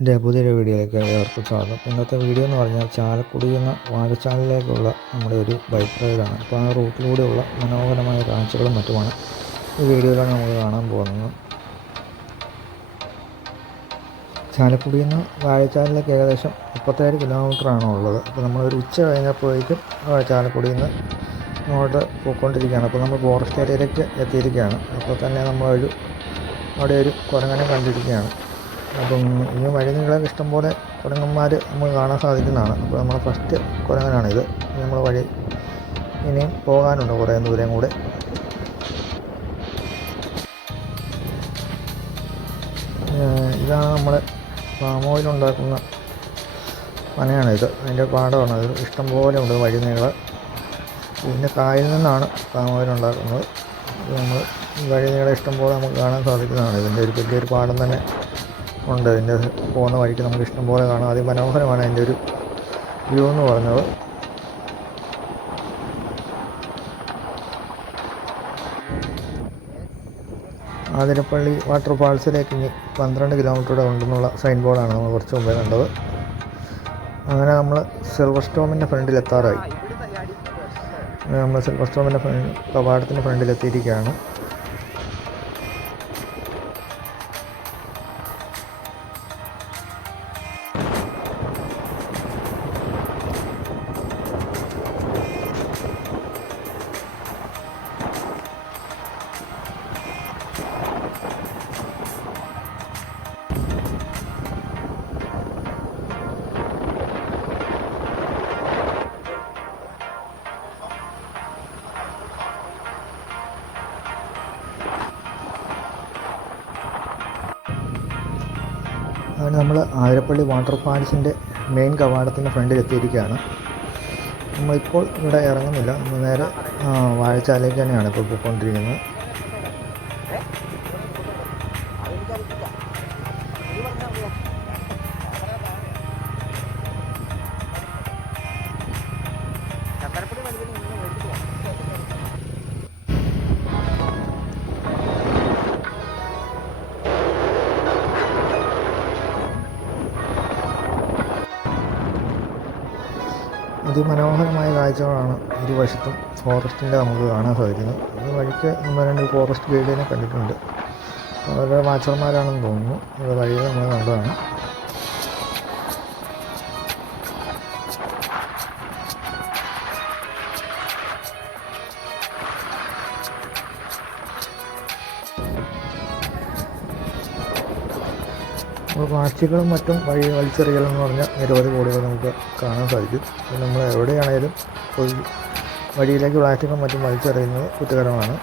എൻ്റെ പുതിയൊരു വീഡിയോയിലേക്ക് ഏവർക്കും സ്വാഗതം. ഇന്നത്തെ വീഡിയോ എന്ന് പറഞ്ഞാൽ ചാലക്കുടിയിൽ നിന്ന് വാഴച്ചാലിലേക്കുള്ള നമ്മുടെ ഒരു ബൈക്ക് റൈഡാണ്. അപ്പോൾ ആ റൂട്ടിലൂടെയുള്ള മനോഹരമായ കാഴ്ചകളും മറ്റുമാണ് ഈ വീഡിയോയിലാണ് നമ്മൾ കാണാൻ പോകുന്നത്. ചാലക്കുടിയിൽ നിന്ന് വാഴച്ചാലിലേക്ക് ഏകദേശം 37 കിലോമീറ്ററാണ് ഉള്ളത്. അപ്പോൾ നമ്മളൊരു ഉച്ച കഴിഞ്ഞപ്പോഴേക്കും ചാലക്കുടിയിൽ നിന്ന് അങ്ങോട്ട് പോയിക്കൊണ്ടിരിക്കുകയാണ്. അപ്പോൾ നമ്മൾ ഫോറസ്റ്റ് ഏരിയയിലേക്ക് എത്തിയിരിക്കുകയാണ്. അപ്പോൾ തന്നെ അവിടെ ഒരു കുരങ്ങനെ കണ്ടിരിക്കുകയാണ്. അപ്പം ഈ വഴി നീളെ ഇഷ്ടംപോലെ കുരങ്ങന്മാർ നമുക്ക് കാണാൻ സാധിക്കുന്നതാണ്. അപ്പോൾ നമ്മൾ ഫസ്റ്റ് കുരങ്ങനാണിത്. നമ്മൾ വഴി ഇനിയും പോകാനുണ്ട് കുറേ ദൂരം കൂടെ. ഇതാണ് നമ്മൾ പാം ഓയിൽ ഉണ്ടാക്കുന്ന മനയാണിത്. അതിൻ്റെ പാടമാണ്. അത് ഇഷ്ടംപോലെ ഉണ്ട് വഴി നീളെ. ഇതിൻ്റെ കായിൽ നിന്നാണ് പാം ഓയിൽ ഉണ്ടാക്കുന്നത്. നമ്മൾ വഴി നീളെ ഇഷ്ടംപോലെ നമുക്ക് കാണാൻ സാധിക്കുന്നതാണ്. ഇതിൻ്റെ ഒരു വലിയൊരു പാടം തന്നെ ഉണ്ട്. ഇതിൻ്റെ പോകുന്ന വഴിക്ക് നമുക്ക് ഇഷ്ടംപോലെ കാണാം. അതിമനോഹരമാണ് അതിൻ്റെ ഒരു വ്യൂ എന്ന് പറഞ്ഞത്. ആതിരപ്പള്ളി വാട്ടർഫാൾസിലേക്ക് ഇനി 12 കിലോമീറ്ററുടെ ഉണ്ടെന്നുള്ള സൈൻ ബോർഡാണ് നമ്മൾ കുറച്ച് മുമ്പേ കണ്ടത്. അങ്ങനെ നമ്മൾ സിൽവർ സ്റ്റോമിൻ്റെ ഫ്രണ്ടിലെത്താറായി. നമ്മൾ സിൽവർ സ്റ്റോമിൻ്റെ കവാടത്തിൻ്റെ ഫ്രണ്ടിലെത്തിയിരിക്കുകയാണ്. അങ്ങനെ നമ്മൾ ആതിരപ്പള്ളി വാട്ടർഫാൾസിൻ്റെ മെയിൻ കവാടത്തിൻ്റെ ഫ്രണ്ടിൽ എത്തിയിരിക്കുകയാണ്. നമ്മളിപ്പോൾ ഇവിടെ ഇറങ്ങുന്നില്ല. നമ്മൾ നേരെ വാഴച്ചാലിലേക്ക് തന്നെയാണ് ഇപ്പോൾ പോയിക്കൊണ്ടിരിക്കുന്നത്. അതിമനോഹരമായ കാഴ്ചകളാണ് ഇരുവശത്തും ഫോറസ്റ്റിൻ്റെ നമുക്ക് കാണാൻ സാധിക്കുന്നത്. ഈ വഴിക്ക് നമ്മൾ 2 ഫോറസ്റ്റ് ഗൈഡിനെ കണ്ടിട്ടുണ്ട്. അവരുടെ വാച്ചർമാരാണെന്ന് തോന്നുന്നു. അവരുടെ വഴിയിൽ നമ്മൾ കണ്ടതാണ്. പ്ലാസ്റ്റിക്കുകളും മറ്റും വഴി വലിച്ചെറിയലെന്ന് പറഞ്ഞാൽ നിരവധി ബോർഡുകൾ നമുക്ക് കാണാൻ സാധിക്കും. നമ്മൾ എവിടെയാണേലും വഴിയിലേക്ക് പ്ലാസ്റ്റിക്കും മറ്റും വലിച്ചെറിയുന്നത് കുറ്റകരമാണ്.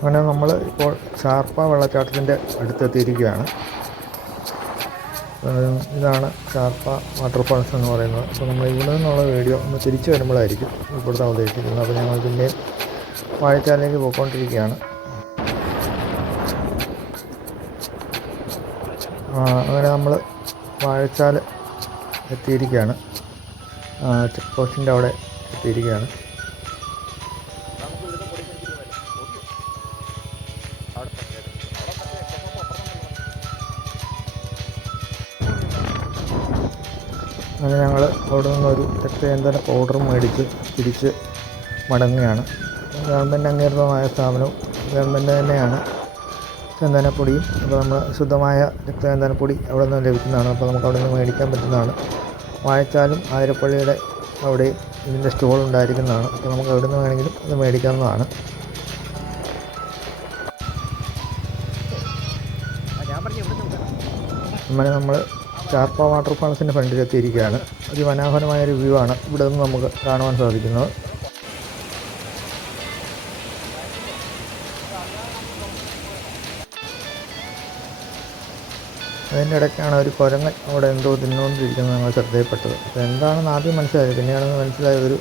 അങ്ങനെ നമ്മൾ ഇപ്പോൾ ചാർപ്പ വെള്ളച്ചാട്ടത്തിൻ്റെ അടുത്തെത്തിയിരിക്കുകയാണ്. ഇതാണ് ചാർപ്പ വാട്ടർഫാൾസ് എന്ന് പറയുന്നത്. അപ്പോൾ നമ്മൾ ഇവിടെ നിന്നുള്ള വീഡിയോ ഒന്ന് തിരിച്ചു വരുമ്പോഴായിരിക്കും ഇപ്പോഴത്തെ അവതരിപ്പിക്കുന്നത്. അപ്പോൾ ഞങ്ങൾ പിന്നെ വാഴച്ചാലിലേക്ക് പോയിക്കൊണ്ടിരിക്കുകയാണ്. അങ്ങനെ നമ്മൾ വാഴച്ചാൽ എത്തിയിരിക്കുകയാണ്. ചെക്ക് പോസ്റ്റിൻ്റെ അവിടെ എത്തിയിരിക്കുകയാണ്. അങ്ങനെ ഞങ്ങൾ അവിടെ നിന്നൊരു രക്തചന്ദന പൗഡറും മേടിച്ച് തിരിച്ച് മടങ്ങുകയാണ്. ഗവൺമെൻറ് അംഗീകൃതമായ സ്ഥാപനവും ഗവൺമെൻറ് തന്നെയാണ് ചന്ദനപ്പൊടിയും. അപ്പോൾ നമ്മൾ ശുദ്ധമായ രക്തചന്ദനപ്പൊടി അവിടെ നിന്ന് ലഭിക്കുന്നതാണ്. അപ്പോൾ നമുക്ക് അവിടെ നിന്ന് മേടിക്കാൻ പറ്റുന്നതാണ്. വാഴച്ചാലും ആതിരപ്പള്ളിയുടെ അവിടെയും ഇതിൻ്റെ സ്റ്റോൾ ഉണ്ടായിരിക്കുന്നതാണ്. അപ്പോൾ നമുക്ക് അവിടെ നിന്ന് വേണമെങ്കിലും അത് മേടിക്കാവുന്നതാണ്. അങ്ങനെ നമ്മൾ ചാർപ്പ വാട്ടർഫാൾസിൻ്റെ ഫ്രണ്ടിലെത്തിയിരിക്കുകയാണ്. അതിമനോഹരമായൊരു വ്യൂ ആണ് ഇവിടെ നിന്ന് നമുക്ക് കാണുവാൻ സാധിക്കുന്നത്. അതിൻ്റെ ഇടയ്ക്കാണ് ഒരു കുരങ്ങൻ അവിടെ എന്തോ തിന്നുകൊണ്ടിരിക്കുന്നത് ഞങ്ങൾ ശ്രദ്ധയിൽപ്പെട്ടത്. അപ്പോൾ എന്താണെന്ന് ആദ്യം മനസ്സിലായത്. പിന്നെയാണെന്ന് മനസ്സിലായത് ഒരു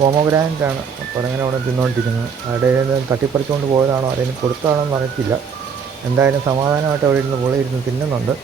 പോമോഗ്രാനൈറ്റാണ് കുരങ്ങനെ അവിടെ തിന്നുകൊണ്ടിരിക്കുന്നത്. അവിടെ തട്ടിപ്പറിച്ചുകൊണ്ട് പോയതാണോ അതിന് കൊടുത്തതാണോ എന്ന് അറിയത്തില്ല. എന്തായാലും സമാധാനമായിട്ട് അവിടെ ഇരുന്ന് പുള്ളിയിരുന്ന് തിന്നുന്നുണ്ട്.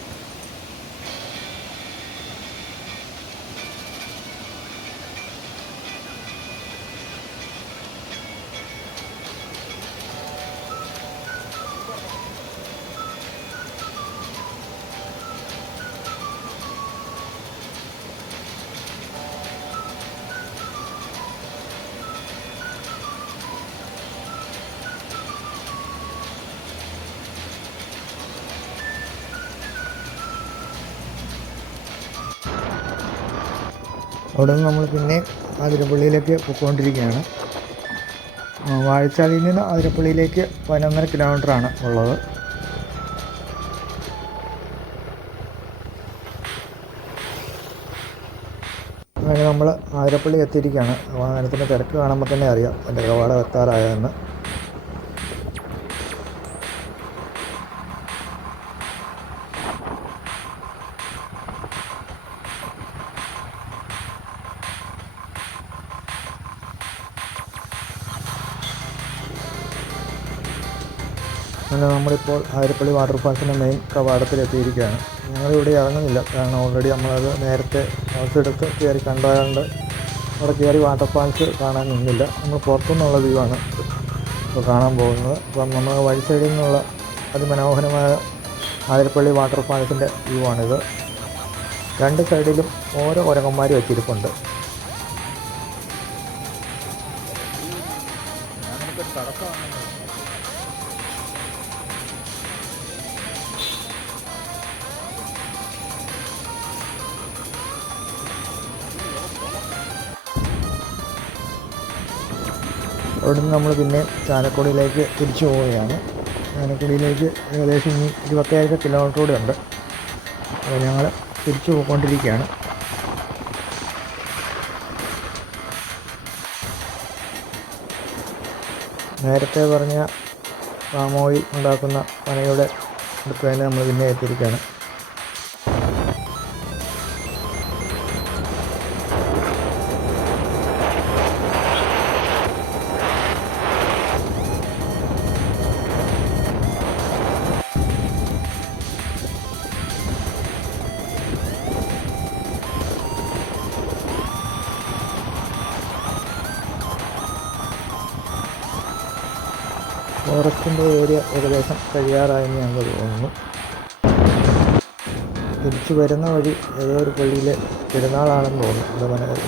അവിടെ നിന്ന് നമ്മൾ പിന്നെ അതിരപ്പള്ളിയിലേക്ക് പോയിക്കൊണ്ടിരിക്കുകയാണ്. വാഴച്ചാലിൽ നിന്ന് അതിരപ്പള്ളിയിലേക്ക് 11.5 കിലോമീറ്ററാണ് ഉള്ളത്. അങ്ങനെ നമ്മൾ അതിരപ്പള്ളി എത്തിയിരിക്കുകയാണ്. വാഹനത്തിൻ്റെ തിരക്ക് കാണുമ്പോൾ തന്നെ അറിയാം എൻ്റെ കവാടം എത്താറായെന്ന്. അങ്ങനെ നമ്മളിപ്പോൾ അതിരപ്പള്ളി വാട്ടർഫാൾസിൻ്റെ മെയിൻ കവാടത്തിലെത്തിയിരിക്കുകയാണ്. ഞങ്ങളിവിടെ ഇറങ്ങുന്നില്ല, കാരണം ഓൾറെഡി നമ്മളത് നേരത്തെ ബസ് എടുത്ത് കയറി കണ്ടായതുകൊണ്ട് അവിടെ കയറി വാട്ടർഫാൾസ് കാണാൻ നിന്നില്ല. നമ്മൾ പുറത്തുനിന്നുള്ള വ്യൂ ആണ് ഇപ്പോൾ കാണാൻ പോകുന്നത്. അപ്പം നമ്മൾ വഴി സൈഡിൽ നിന്നുള്ള അതിമനോഹരമായ അതിരപ്പള്ളി വാട്ടർഫാൾസിൻ്റെ വ്യൂ ആണിത്. രണ്ട് സൈഡിലും ഓരോ കുരങ്ങന്മാർ വെച്ചിരിപ്പുണ്ട്. അവിടെ നിന്ന് നമ്മൾ പിന്നെ ചാലക്കുടിയിലേക്ക് തിരിച്ചു പോവുകയാണ്. ചാലക്കുടിയിലേക്ക് ഏകദേശം 27 കിലോമീറ്റർ കൂടെ ഉണ്ട്. അപ്പോൾ ഞങ്ങൾ തിരിച്ചു പോയിക്കൊണ്ടിരിക്കുകയാണ്. നേരത്തെ പറഞ്ഞ പാം ഓയിൽ ഉണ്ടാക്കുന്ന പനയുടെ അടുത്ത് തന്നെ നമ്മൾ പിന്നെ എത്തിയിരിക്കുകയാണ്. ഫോറസ്റ്റിൻ്റെ ഏരിയ ഏകദേശം കഴിയാറായെന്ന് ഞങ്ങൾ തോന്നുന്നു. തിരിച്ചു വരുന്ന വഴി ഏതോ ഒരു പള്ളിയിലെ പെരുന്നാളാണെന്ന് തോന്നുന്നു.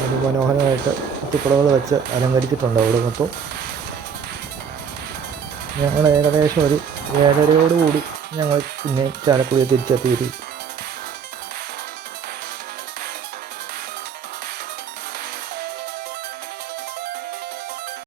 അത് മനോഹരമായിട്ട് കുട്ടിക്കുടകൾ വെച്ച് അലങ്കരിച്ചിട്ടുണ്ട് അവിടെ മൊത്തം. ഞങ്ങൾ ഏകദേശം ഒരു 7:30 ഞങ്ങൾ പിന്നെ ചാലക്കുടിയെ തിരിച്ചെത്തിയിരിക്കും.